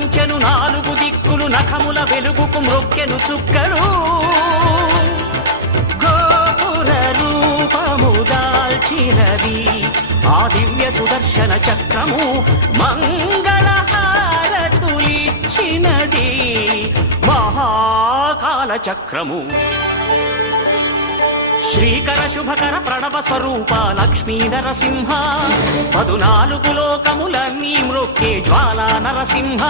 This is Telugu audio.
నర్తించెను నాలుగు దిక్కులు నఖముల వెలుగుకు మ్రొక్కెను చుక్కలు గోపుర రూపము దాల్చినది ఆ దివ్య సుదర్శన చక్రము మంగళహారతులిచ్చినది మహాకాల చక్రము శ్రీకర శుభకర ప్రణవ స్వరూప లక్ష్మీ నరసింహ 14 లోకములన్నీ మ్రొక్కే జ్వాలా నరసింహ